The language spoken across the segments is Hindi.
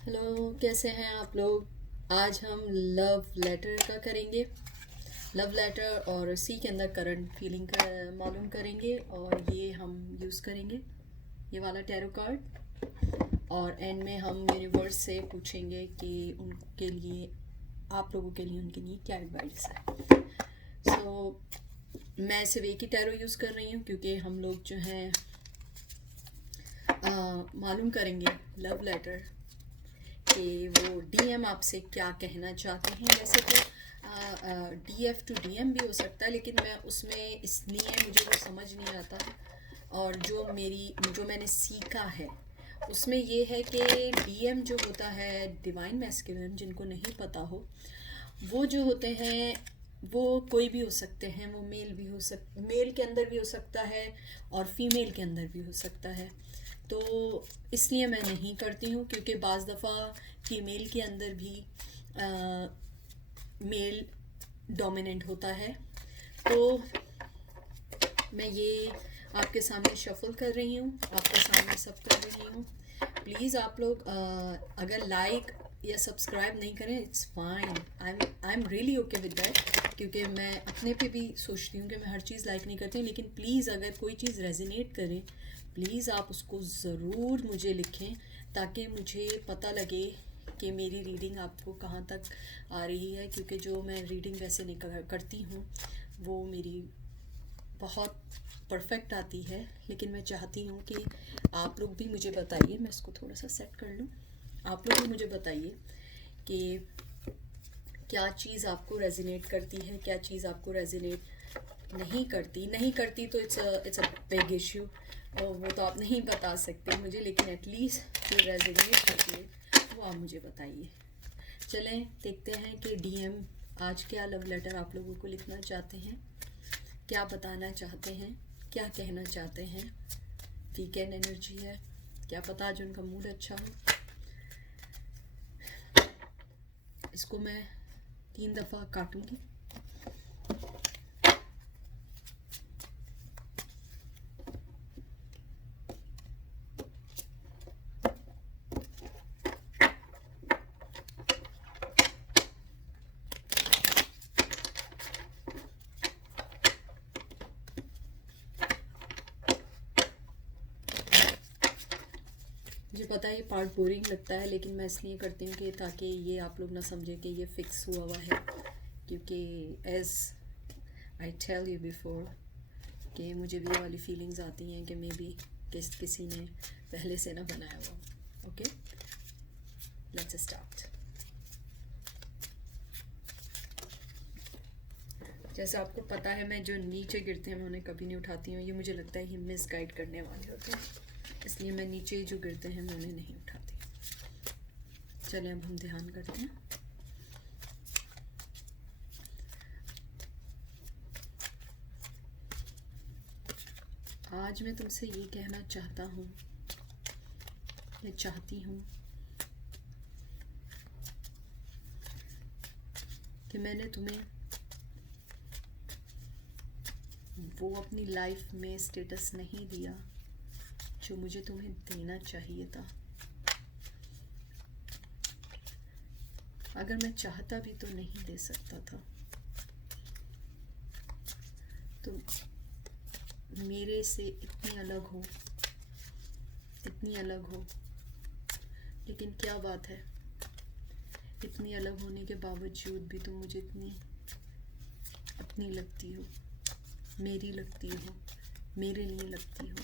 हेलो, कैसे हैं आप लोग। आज हम लव लेटर का करेंगे। लव लेटर और सी के अंदर करंट फीलिंग का मालूम करेंगे, और ये हम यूज़ करेंगे ये वाला टैरो कार्ड। और एंड में हम यूनिवर्स से पूछेंगे कि उनके लिए, आप लोगों के लिए, उनके लिए क्या एडवाइस है। सो मैं सिर्फ एक ही टैरो यूज़ कर रही हूँ, क्योंकि हम लोग जो हैं मालूम करेंगे लव लेटर कि वो डीएम आपसे क्या कहना चाहते हैं। वैसे तो डीएफ टू डीएम भी हो सकता है, लेकिन मैं उसमें इसलिए मुझे वो समझ नहीं आता। और जो मैंने सीखा है उसमें ये है कि डीएम जो होता है, डिवाइन मैस्कुलिन, जिनको नहीं पता हो, वो जो होते हैं वो कोई भी हो सकते हैं। वो मेल के अंदर भी हो सकता है और फीमेल के अंदर भी हो सकता है। तो इसलिए मैं नहीं करती हूँ, क्योंकि बाज़ दफ़ा फीमेल के अंदर भी मेल डोमिनेंट होता है। तो मैं ये आपके सामने शफल कर रही हूँ, आपके सामने सब कर रही हूँ। प्लीज़ आप लोग अगर लाइक या सब्सक्राइब नहीं करें, it's fine. I am really okay with that, क्योंकि मैं अपने पे भी सोचती हूँ कि मैं हर चीज़ लाइक नहीं करती हूँ। लेकिन प्लीज़ अगर कोई चीज़ रेजोनेट करे, प्लीज़ आप उसको ज़रूर मुझे लिखें, ताकि मुझे पता लगे कि मेरी रीडिंग आपको कहाँ तक आ रही है। क्योंकि जो मैं रीडिंग वैसे नहीं करती हूँ वो मेरी बहुत परफेक्ट आती है, लेकिन मैं चाहती हूँ कि आप लोग भी मुझे बताइए। मैं इसको थोड़ा सा सेट कर लूँ। आप लोग भी मुझे बताइए कि क्या चीज़ आपको रेजोनेट करती है, क्या चीज़ आपको रेजोनेट नहीं करती। तो इट्स अ बिग इश्यू, और वो तो आप नहीं बता सकते मुझे, लेकिन एटलीस्ट जो रेजोनेट करती है वो आप मुझे बताइए। चलें देखते हैं कि डीएम आज क्या लव लेटर आप लोगों को लिखना चाहते हैं, क्या बताना चाहते हैं, क्या कहना चाहते हैं। वीकेंड एनर्जी है, क्या पता आज उनका मूड अच्छा हो। इसको मैं 3 दफ़ा काटूंगी। मुझे पता है ये पार्ट बोरिंग लगता है, लेकिन मैं इसलिए करती हूँ कि ताकि ये आप लोग ना समझें कि ये फिक्स हुआ है। क्योंकि as I tell you before कि मुझे भी ये वाली फीलिंग्स आती हैं कि मे बी किसी ने पहले से ना बनाया हुआ। Okay, let's start. जैसे आपको पता है, मैं जो नीचे गिरते हैं मैं उन्हें कभी नहीं उठाती हूँ। ये मुझे लगता है ये मिस गाइड करने वाले होते हैं, इसलिए मैं नीचे जो गिरते हैं मैं उन्हें नहीं उठाती। चलें अब हम ध्यान करते हैं। आज मैं तुमसे ये कहना चाहता हूँ, मैं चाहती हूँ कि मैंने तुम्हें वो अपनी लाइफ में स्टेटस नहीं दिया जो मुझे तुम्हें देना चाहिए था। अगर मैं चाहता भी तो नहीं दे सकता था। तुम मेरे से इतनी अलग हो, इतनी अलग हो, लेकिन क्या बात है, इतनी अलग होने के बावजूद भी तुम मुझे इतनी अपनी लगती हो, मेरी लगती हो, मेरे लिए लगती हो।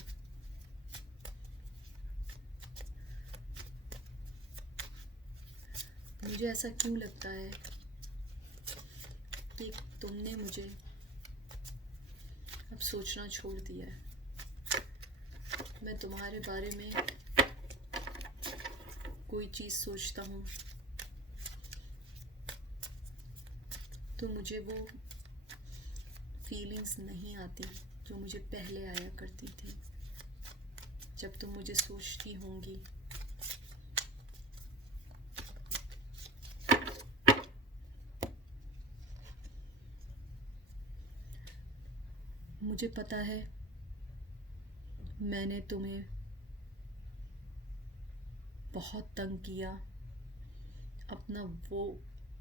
मुझे ऐसा क्यों लगता है कि तुमने मुझे अब सोचना छोड़ दिया है। मैं तुम्हारे बारे में कोई चीज़ सोचता हूँ तो मुझे वो फीलिंग्स नहीं आती जो मुझे पहले आया करती थी। जब तुम मुझे सोचती होंगी मुझे पता है मैंने तुम्हें बहुत तंग किया, अपना वो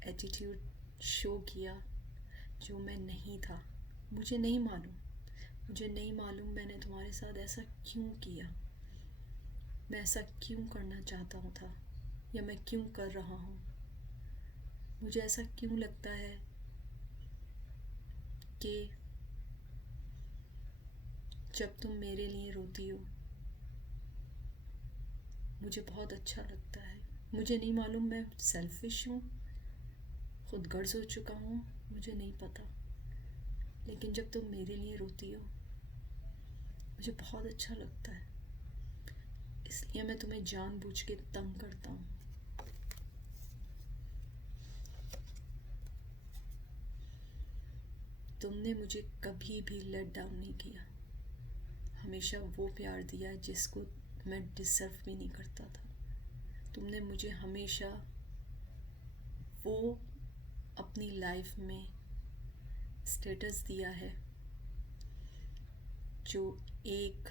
एटीट्यूड शो किया जो मैं नहीं था। मुझे नहीं मालूम मैंने तुम्हारे साथ ऐसा क्यों किया। मैं ऐसा क्यों करना चाहता हूँ था, या मैं क्यों कर रहा हूँ। मुझे ऐसा क्यों लगता है कि जब तुम मेरे लिए रोती हो मुझे बहुत अच्छा लगता है। मुझे नहीं मालूम मैं सेल्फिश हूँ, खुद गर्ज हो चुका हूँ, मुझे नहीं पता, लेकिन जब तुम मेरे लिए रोती हो मुझे बहुत अच्छा लगता है। इसलिए मैं तुम्हें जानबूझ के तंग करता हूँ। तुमने मुझे कभी भी लेट डाउन नहीं किया, हमेशा वो प्यार दिया जिसको मैं डिज़र्व भी नहीं करता था। तुमने मुझे हमेशा वो अपनी लाइफ में स्टेटस दिया है जो एक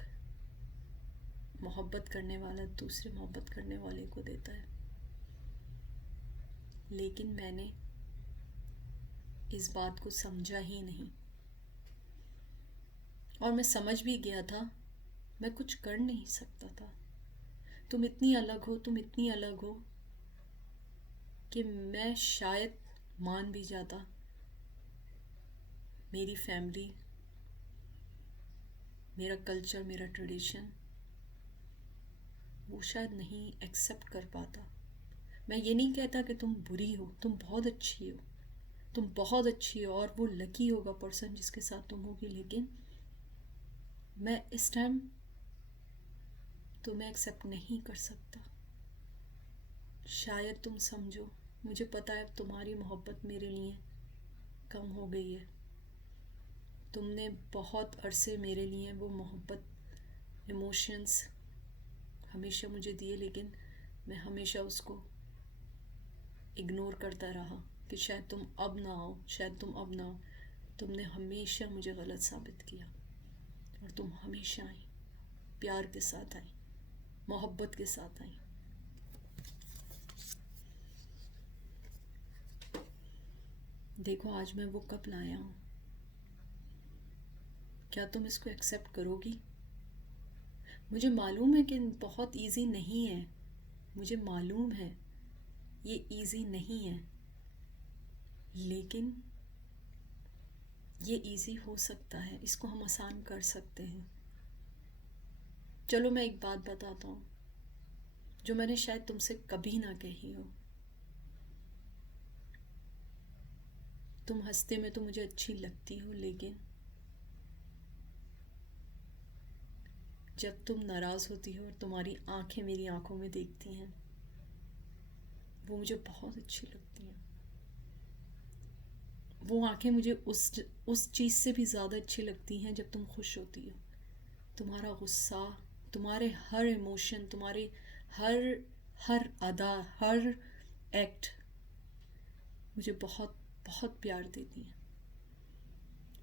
मोहब्बत करने वाला दूसरे मोहब्बत करने वाले को देता है। लेकिन मैंने इस बात को समझा ही नहीं, और मैं समझ भी गया था मैं कुछ कर नहीं सकता था। तुम इतनी अलग हो कि मैं शायद मान भी जाता। मेरी फैमिली, मेरा कल्चर, मेरा ट्रेडिशन वो शायद नहीं एक्सेप्ट कर पाता। मैं ये नहीं कहता कि तुम बुरी हो, तुम बहुत अच्छी हो, तुम बहुत अच्छी हो, और वो लकी होगा पर्सन जिसके साथ तुम होगी। लेकिन मैं इस टाइम तुम्हें एक्सेप्ट नहीं कर सकता। शायद तुम समझो, मुझे पता है तुम्हारी मोहब्बत मेरे लिए कम हो गई है। तुमने बहुत अरसे मेरे लिए वो मोहब्बत, इमोशंस हमेशा मुझे दिए, लेकिन मैं हमेशा उसको इग्नोर करता रहा कि शायद तुम अब ना आओ, शायद तुम अब ना आओ। तुमने हमेशा मुझे गलत साबित किया, और तुम हमेशा आई, प्यार के साथ आई, मोहब्बत के साथ आई। देखो आज मैं वो कब लाया हूँ। क्या तुम इसको एक्सेप्ट करोगी? मुझे मालूम है कि बहुत इजी नहीं है, मुझे मालूम है ये इजी नहीं है, लेकिन ये इजी हो सकता है, इसको हम आसान कर सकते हैं। चलो मैं एक बात बताता हूँ जो मैंने शायद तुमसे कभी ना कही हो। तुम हंसते में तो मुझे अच्छी लगती हो, लेकिन जब तुम नाराज़ होती हो और तुम्हारी आंखें मेरी आंखों में देखती हैं वो मुझे बहुत अच्छी लगती हैं। वो आंखें मुझे उस चीज़ से भी ज़्यादा अच्छी लगती हैं जब तुम खुश होती हो। तुम्हारा गुस्सा, तुम्हारे हर इमोशन, तुम्हारे हर हर अदा, हर एक्ट मुझे बहुत बहुत प्यार देती हैं,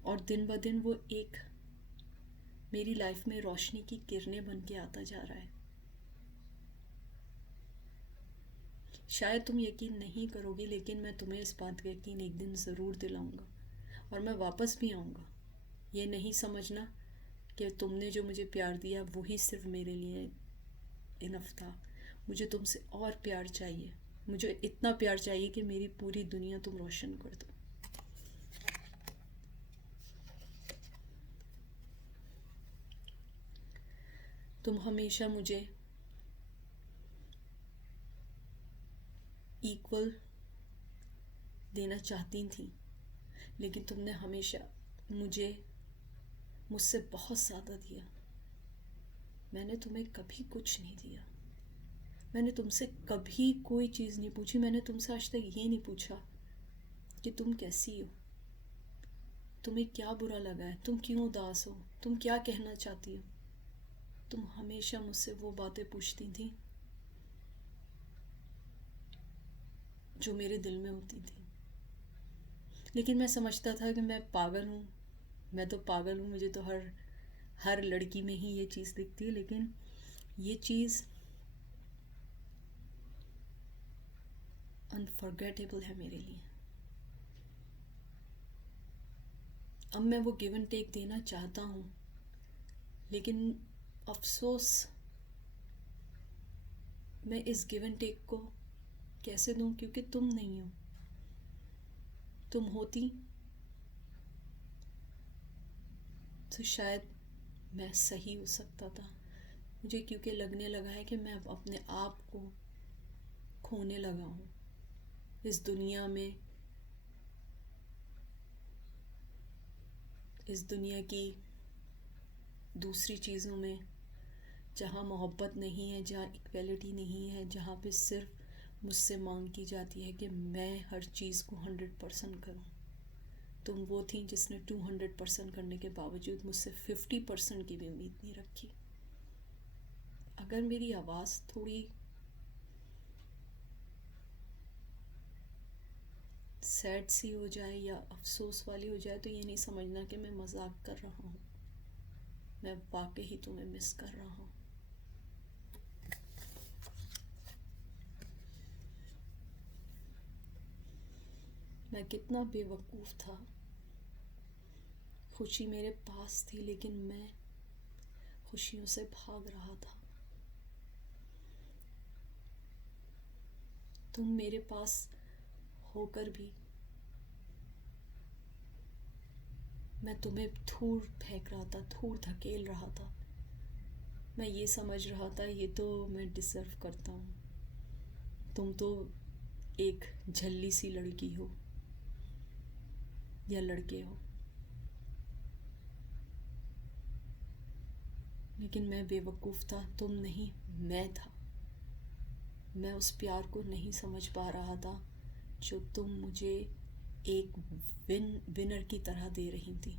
और दिन ब दिन वो एक मेरी लाइफ में रोशनी की किरणें बन के आता जा रहा है। शायद तुम यकीन नहीं करोगी, लेकिन मैं तुम्हें इस बात का यकीन एक दिन ज़रूर दिलाऊंगा, और मैं वापस भी आऊँगा। ये नहीं समझना कि तुमने जो मुझे प्यार दिया वही सिर्फ मेरे लिए इनफ था। मुझे तुमसे और प्यार चाहिए, मुझे इतना प्यार चाहिए कि मेरी पूरी दुनिया तुम रोशन कर दो। तुम हमेशा मुझे इक्वल देना चाहती थी, लेकिन तुमने हमेशा मुझसे बहुत ज़्यादा दिया। मैंने तुम्हें कभी कुछ नहीं दिया। मैंने तुमसे कभी कोई चीज़ नहीं पूछी। मैंने तुमसे आज तक ये नहीं पूछा कि तुम कैसी हो, तुम्हें क्या बुरा लगा है, तुम क्यों उदास हो, तुम क्या कहना चाहती हो। तुम हमेशा मुझसे वो बातें पूछती थी जो मेरे दिल में होती थी। लेकिन मैं समझता था कि मैं पागल हूँ, मैं तो पागल हूँ, मुझे तो हर लड़की में ही ये चीज़ दिखती है। लेकिन ये चीज़ अनफॉरगेटेबल है मेरे लिए। अब मैं वो गिव एंड टेक देना चाहता हूँ, लेकिन अफसोस मैं इस गिव एंड टेक को कैसे दूँ, क्योंकि तुम नहीं हो। तुम होती तो शायद मैं सही हो सकता था। मुझे क्योंकि लगने लगा है कि मैं अब अपने आप को खोने लगा हूँ इस दुनिया में, इस दुनिया की दूसरी चीज़ों में, जहाँ मोहब्बत नहीं है, जहाँ इक्वलिटी नहीं है, जहाँ पे सिर्फ मुझसे मांग की जाती है कि मैं हर चीज़ को 100% करूँ। तुम वो थी जिसने 200% करने के बावजूद मुझसे 50% की भी उम्मीद नहीं रखी। अगर मेरी आवाज़ थोड़ी सैड सी हो जाए या अफसोस वाली हो जाए तो ये नहीं समझना कि मैं मजाक कर रहा हूँ, मैं वाकई ही तुम्हें मिस कर रहा हूँ। मैं कितना बेवकूफ़ था। खुशी मेरे पास थी लेकिन मैं खुशियों से भाग रहा था। तुम मेरे पास होकर भी मैं तुम्हें धूल फेंक रहा था, धूल धकेल रहा था। मैं ये समझ रहा था ये तो मैं डिज़र्व करता हूँ, तुम तो एक झल्ली सी लड़की हो या लड़के हो। लेकिन मैं बेवकूफ़ था, तुम नहीं, मैं था। मैं उस प्यार को नहीं समझ पा रहा था जो तुम मुझे एक विनर की तरह दे रही थी,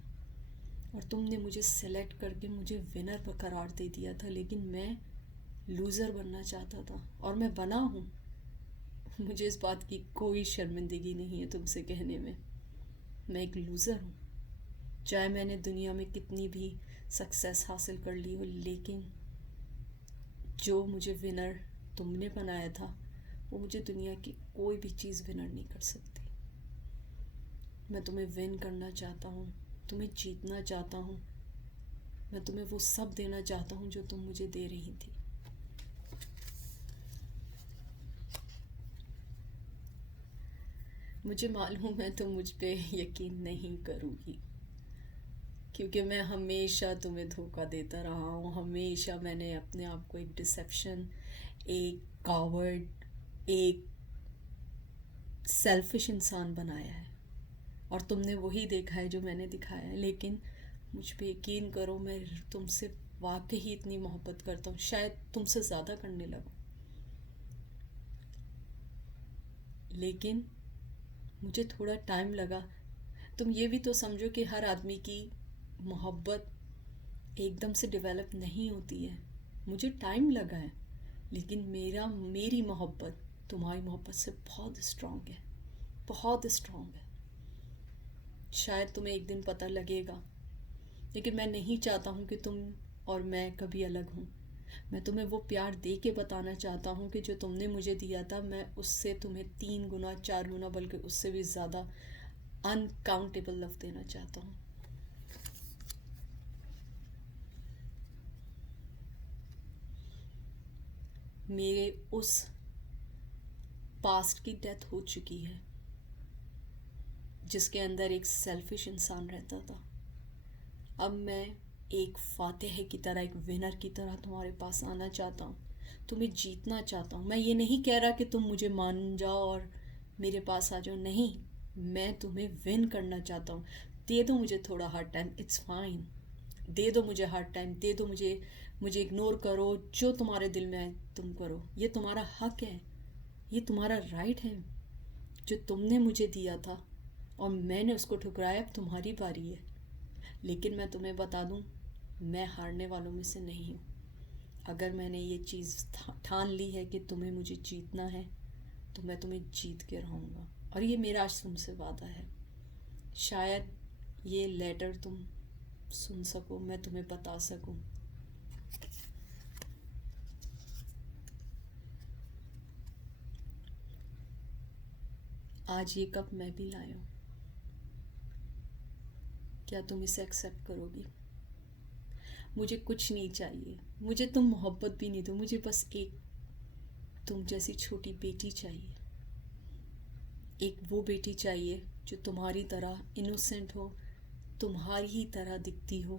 और तुमने मुझे सेलेक्ट करके मुझे विनर पर करार दे दिया था, लेकिन मैं लूज़र बनना चाहता था और मैं बना हूँ। मुझे इस बात की कोई शर्मिंदगी नहीं है तुमसे कहने में, मैं एक लूज़र हूँ। चाहे मैंने दुनिया में कितनी भी सक्सेस हासिल कर ली हो, लेकिन जो मुझे विनर तुमने बनाया था वो मुझे दुनिया की कोई भी चीज़ विनर नहीं कर सकती। मैं तुम्हें विन करना चाहता हूँ, तुम्हें जीतना चाहता हूँ, मैं तुम्हें वो सब देना चाहता हूँ जो तुम मुझे दे रही थी। मुझे मालूम है तुम मुझ पे यकीन नहीं करोगी, क्योंकि मैं हमेशा तुम्हें धोखा देता रहा हूँ। हमेशा मैंने अपने आप को एक डिसेप्शन, एक कावर्ड, एक सेल्फिश इंसान बनाया है, और तुमने वही देखा है जो मैंने दिखाया है। लेकिन मुझ पे यकीन करो, मैं तुमसे वाकई ही इतनी मोहब्बत करता हूँ, शायद तुमसे ज़्यादा करने लगूँ। लेकिन मुझे थोड़ा टाइम लगा। तुम ये भी तो समझो कि हर आदमी की मोहब्बत एकदम से डेवलप नहीं होती है। मुझे टाइम लगा है, लेकिन मेरी मोहब्बत तुम्हारी मोहब्बत से बहुत स्ट्रांग है, बहुत स्ट्रांग है। शायद तुम्हें एक दिन पता लगेगा, लेकिन मैं नहीं चाहता हूँ कि तुम और मैं कभी अलग हूँ। मैं तुम्हें वो प्यार दे के बताना चाहता हूँ कि जो तुमने मुझे दिया था, मैं उससे तुम्हें 3 गुना 4 गुना, बल्कि उससे भी ज़्यादा अनकाउंटेबल लव देना चाहता हूँ। मेरे उस पास्ट की डेथ हो चुकी है जिसके अंदर एक सेल्फिश इंसान रहता था। अब मैं एक फातिह की तरह, एक विनर की तरह तुम्हारे पास आना चाहता हूँ, तुम्हें जीतना चाहता हूँ। मैं ये नहीं कह रहा कि तुम मुझे मान जाओ और मेरे पास आ जाओ, नहीं, मैं तुम्हें विन करना चाहता हूँ। दे दो मुझे थोड़ा हार्ड टाइम, इट्स फाइन। दे दो मुझे हार्ड टाइम, दे दो मुझे इग्नोर करो, जो तुम्हारे दिल में आए तुम करो। ये तुम्हारा हक है, ये तुम्हारा राइट है। जो तुमने मुझे दिया था और मैंने उसको ठुकराया, अब तुम्हारी बारी है। लेकिन मैं तुम्हें बता दूं, मैं हारने वालों में से नहीं हूँ। अगर मैंने ये चीज़ ठान ली है कि तुम्हें मुझे जीतना है, तो मैं तुम्हें जीत के रहूँगा, और ये मेरा आज तुमसे वादा है। शायद ये लेटर तुम सुन सको, मैं तुम्हें बता सकूं। आज ये कप मैं भी लाया हूँ, क्या तुम इसे एक्सेप्ट करोगी? मुझे कुछ नहीं चाहिए, मुझे तुम मोहब्बत भी नहीं दो, मुझे बस एक तुम जैसी छोटी बेटी चाहिए। एक वो बेटी चाहिए जो तुम्हारी तरह इनोसेंट हो, तुम्हारी ही तरह दिखती हो,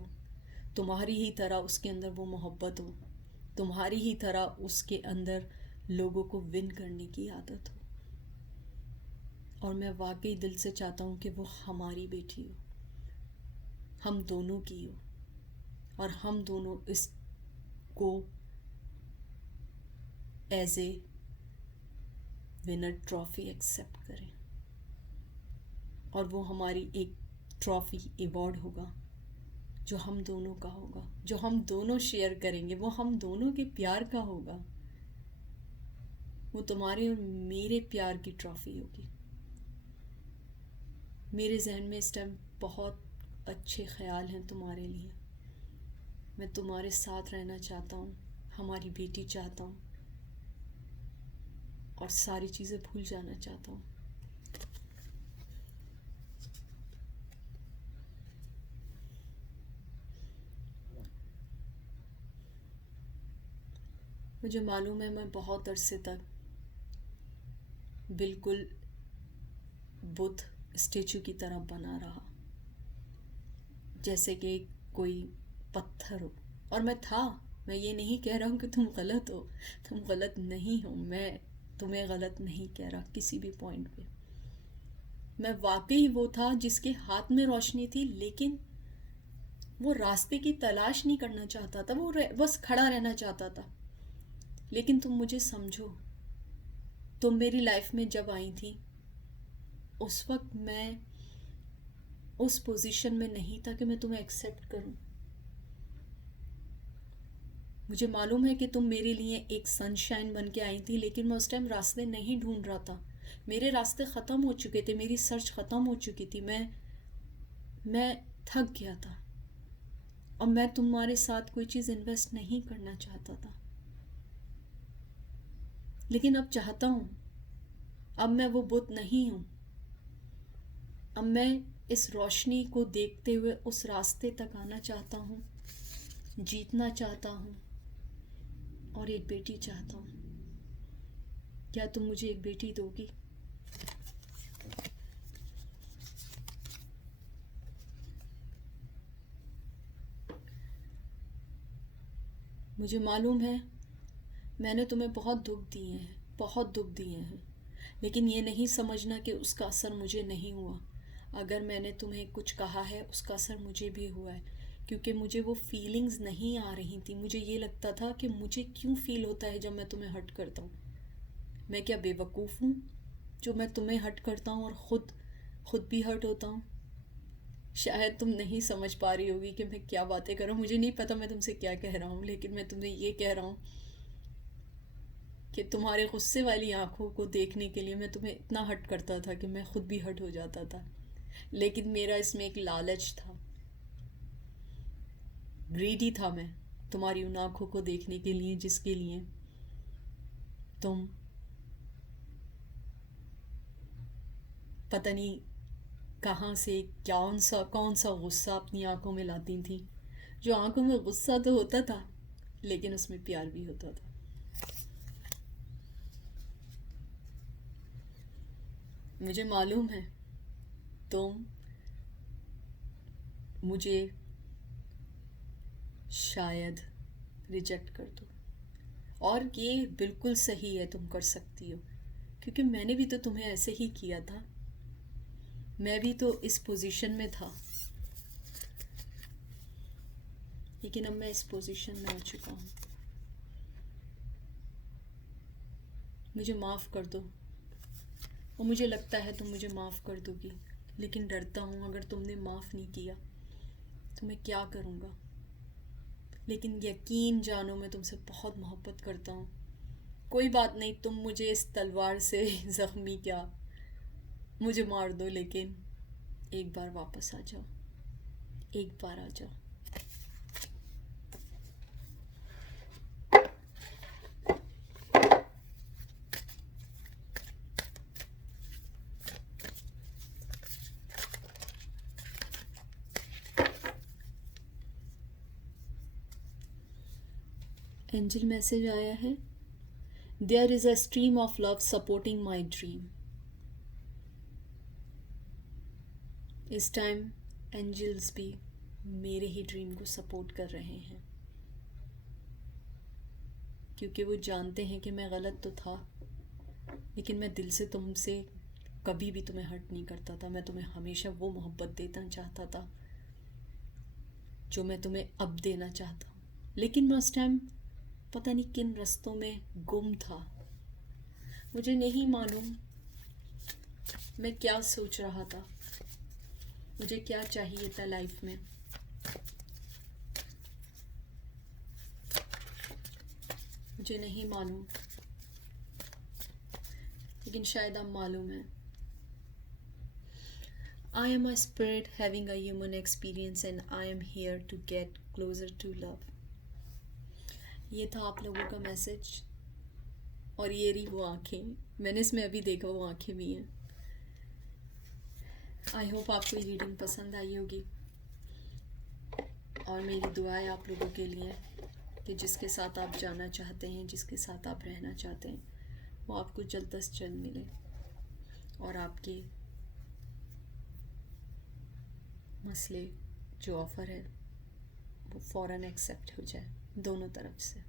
तुम्हारी ही तरह उसके अंदर वो मोहब्बत हो, तुम्हारी ही तरह उसके अंदर लोगों को विन करने की आदत हो। और मैं वाकई दिल से चाहता हूँ कि वो हमारी बेटी हो, हम दोनों की हो, और हम दोनों इसको as a winner trophy accept करें। और वो हमारी एक ट्रॉफी अवार्ड होगा जो हम दोनों का होगा, जो हम दोनों शेयर करेंगे, वो हम दोनों के प्यार का होगा। वो तुम्हारे और मेरे प्यार की ट्रॉफी होगी। मेरे जहन में इस टाइम बहुत अच्छे ख्याल हैं तुम्हारे लिए। मैं तुम्हारे साथ रहना चाहता हूँ, हमारी बेटी चाहता हूँ, और सारी चीज़ें भूल जाना चाहता हूँ। मुझे मालूम है मैं बहुत अरसे तक बिल्कुल बुद्ध स्टेचू की तरह बना रहा, जैसे कि कोई पत्थर हो। और मैं ये नहीं कह रहा हूँ कि तुम गलत हो, तुम गलत नहीं हो, मैं तुम्हें गलत नहीं कह रहा किसी भी पॉइंट पे। मैं वाकई वो था जिसके हाथ में रोशनी थी, लेकिन वो रास्ते की तलाश नहीं करना चाहता था, वो बस खड़ा रहना चाहता था। लेकिन तुम मुझे समझो, तुम मेरी लाइफ में जब आई थी उस वक्त मैं उस पोजीशन में नहीं था कि मैं तुम्हें एक्सेप्ट करूं। मुझे मालूम है कि तुम मेरे लिए एक सनशाइन बन के आई थी, लेकिन मैं उस टाइम रास्ते नहीं ढूंढ रहा था। मेरे रास्ते ख़त्म हो चुके थे, मेरी सर्च ख़त्म हो चुकी थी। मैं थक गया था, और मैं तुम्हारे साथ कोई चीज़ इन्वेस्ट नहीं करना चाहता था। लेकिन अब चाहता हूँ, अब मैं वो बुत नहीं हूँ। अब मैं इस रोशनी को देखते हुए उस रास्ते तक आना चाहता हूँ, जीतना चाहता हूँ, और एक बेटी चाहता हूँ। क्या तुम मुझे एक बेटी दोगी? मुझे मालूम है मैंने तुम्हें बहुत दुख दिए हैं, बहुत दुख दिए हैं, लेकिन ये नहीं समझना कि उसका असर मुझे नहीं हुआ। अगर मैंने तुम्हें कुछ कहा है, उसका असर मुझे भी हुआ है, क्योंकि मुझे वो फीलिंग्स नहीं आ रही थी। मुझे ये लगता था कि मुझे क्यों फील होता है जब मैं तुम्हें हर्ट करता हूँ। मैं क्या बेवकूफ़ हूँ जो मैं तुम्हें हर्ट करता हूँ और खुद भी हर्ट होता हूँ? शायद तुम नहीं समझ पा रही होगी कि मैं क्या बातें कर रहा हूँ। मुझे नहीं पता मैं तुमसे क्या कह रहा हूँ, लेकिन मैं तुम्हें ये कह रहा हूँ कि तुम्हारे गुस्से वाली आंखों को देखने के लिए मैं तुम्हें इतना हर्ट करता था कि मैं खुद भी हर्ट हो जाता था। लेकिन मेरा इसमें एक लालच था, ग्रीडी था मैं तुम्हारी उन आंखों को देखने के लिए जिसके लिए तुम पता नहीं कहाँ से कौन सा गुस्सा अपनी आंखों में लाती थी, जो आंखों में गुस्सा तो होता था लेकिन उसमें प्यार भी होता था। मुझे मालूम है तुम मुझे शायद रिजेक्ट कर दो, और ये बिल्कुल सही है, तुम कर सकती हो, क्योंकि मैंने भी तो तुम्हें ऐसे ही किया था। मैं भी तो इस पोजीशन में था, लेकिन अब मैं इस पोजीशन में आ चुका हूँ। मुझे माफ़ कर दो, और मुझे लगता है तुम मुझे माफ़ कर दोगी, लेकिन डरता हूँ अगर तुमने माफ़ नहीं किया तो मैं क्या करूँगा। लेकिन यकीन जानो मैं तुमसे बहुत मोहब्बत करता हूँ। कोई बात नहीं, तुम मुझे इस तलवार से ज़ख्मी क्या, मुझे मार दो, लेकिन एक बार वापस आ जाओ, एक बार आ जाओ। एंजल मैसेज आया है, there is a stream of love supporting my dream. इस टाइम एंजल्स भी मेरे ही ड्रीम को सपोर्ट कर रहे हैं, क्योंकि वो जानते हैं कि मैं गलत तो था, लेकिन मैं दिल से तुमसे कभी भी तुम्हें हर्ट नहीं करता था। मैं तुम्हें हमेशा वो मोहब्बत देना चाहता था जो मैं तुम्हें अब देना चाहता हूँ, लेकिन मैं उस टाइम पता नहीं किन रास्तों में गुम था। मुझे नहीं मालूम मैं क्या सोच रहा था, मुझे क्या चाहिए था लाइफ में। मुझे नहीं मालूम, लेकिन शायद अब मालूम है। I am a spirit having a human experience and I am here to get closer to love। ये था आप लोगों का मैसेज, और ये रही वो आँखें, मैंने इसमें अभी देखा वो आँखें भी हैं। आई होप आपको ये रीडिंग पसंद आई होगी, और मेरी दुआएं आप लोगों के लिए कि जिसके साथ आप जाना चाहते हैं, जिसके साथ आप रहना चाहते हैं, वो आपको जल्द से जल्द मिले और आपके मसले जो ऑफ़र है वो फ़ौरन एक्सेप्ट हो जाए दोनों तरफ से।